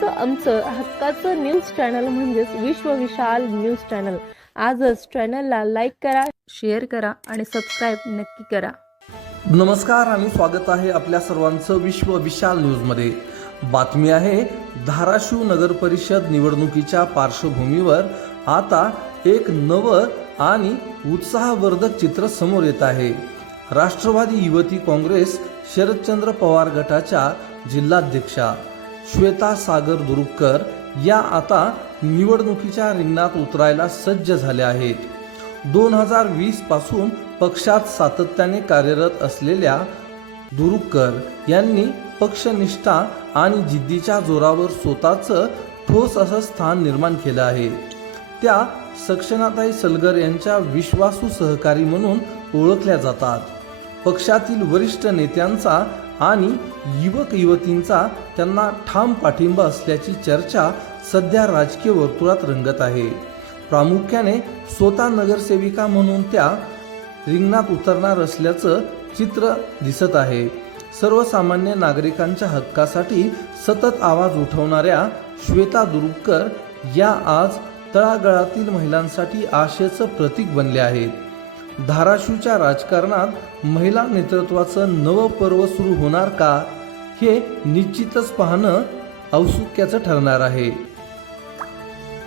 तुमचं आमचं हक्काचं न्यूज चॅनल म्हणजेच विश्व विशाल न्यूज चॅनल। आजच चॅनलला लाईक करा, शेअर करा आणि सबस्क्राईब नक्की करा। नमस्कार आणि स्वागत आहे आपल्या सर्वांचं विश्व विशाल न्यूजमध्ये। बातमी आहे धाराशिव नगर परिषद निवडणुकीच्या पार्श्वभूमीवर आता एक नवं आणि उत्साहवर्धक चित्र समोर येत आहे। राष्ट्रवादी युवती काँग्रेस शरदचंद्र पवार गटाच्या जिल्हाध्यक्षा श्वेता सागर दुरुककर या आता निवडणुकीच्या रिंगणात उतरायला सज्ज झाल्या आहेत। 2020 पासून पक्षात सातत्याने कार्यरत असलेल्या दुरुककर यांनी पक्षनिष्ठा आणि जिद्दीच्या जोरावर स्वतःचं ठोस असं स्थान निर्माण केलं आहे। त्या सक्षनाताई सलगर यांच्या विश्वासू सहकारी म्हणून ओळखल्या जातात। पक्षातील वरिष्ठ नेत्यांचा आणि युवक युवतींचा त्यांना ठाम पाठिंबा असल्याची चर्चा सध्या राजकीय वर्तुळात रंगत आहे। प्रामुख्याने स्वतः नगरसेविका म्हणून त्या रिंगणात उतरणार असल्याचं चित्र दिसत आहे। सर्वसामान्य नागरिकांच्या हक्कासाठी सतत आवाज उठवणाऱ्या श्वेता दुरुककर या आज तळागाळातील महिलांसाठी आशेचं प्रतीक बनले आहेत। धाराशिवच्या राजकारणात महिला नेतृत्वाचं नवं पर्व सुरू होणार का, हे निश्चितच पाहणं औत्सुक्याचं ठरणार आहे।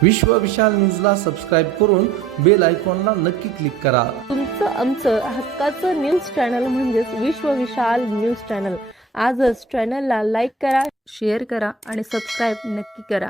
विश्व विशाल न्यूजला सबस्क्राईब करून बेल आयकॉनला नक्की क्लिक करा। तुमचं आमचं हक्काचं न्यूज चॅनल म्हणजेच विश्व विशाल न्यूज चॅनल। आजच चॅनलला लाईक करा, शेअर करा आणि सबस्क्राईब नक्की करा।